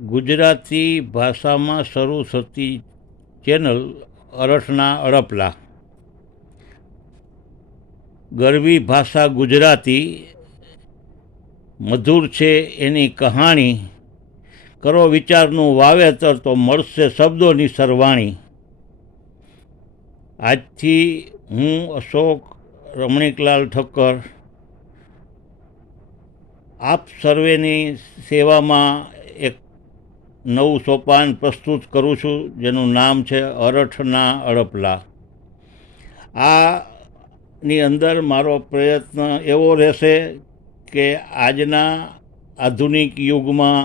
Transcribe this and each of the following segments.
ગુજરાતી ભાષામાં શરૂ થતી ચેનલ અરઠના અડપલા. ગરવી ભાષા ગુજરાતી, મધુર છે એની કહાણી, કરો વિચારનું વાવેતર તો મળશે શબ્દોની સરવાણી. આજથી હું અશોક રમણીકલાલ ઠક્કર આપ સર્વેની સેવામાં એક નવું સોપાન પ્રસ્તુત કરું છું, જેનું નામ છે અરઠના અડપલા. આની અંદર મારો પ્રયત્ન એવો રહેશે કે આજના આધુનિક યુગમાં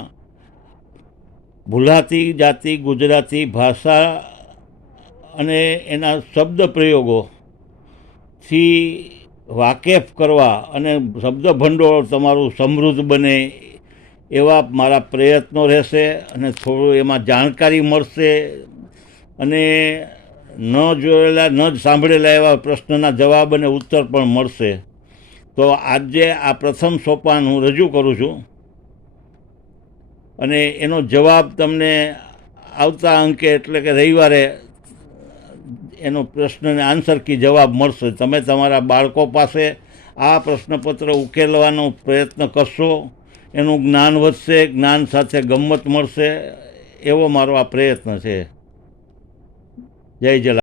ભૂલાતી જાતી ગુજરાતી ભાષા અને એના શબ્દ પ્રયોગોથી વાકેફ કરવા અને શબ્દ ભંડોળ તમારું સમૃદ્ધ બને એવા મારા પ્રયત્નો રહેશે. અને થોડું એમાં જાણકારી મળશે અને ન જોયેલા ન સાંભળેલા એવા પ્રશ્નના જવાબ અને ઉત્તર પણ મળશે. તો આજે આ પ્રથમ સોપાન હું રજૂ કરું છું અને એનો જવાબ તમને આવતા અંકે એટલે કે રવિવારે એનો પ્રશ્નને આન્સર કી જવાબ મળશે. તમે તમારા બાળકો પાસે આ પ્રશ્નપત્ર ઉકેલવાનો પ્રયત્ન કરશો, એનું જ્ઞાન વધશે, જ્ઞાન સાથે ગમ્મત મળશે, એવો મારો આ પ્રયત્ન છે. જય જલા.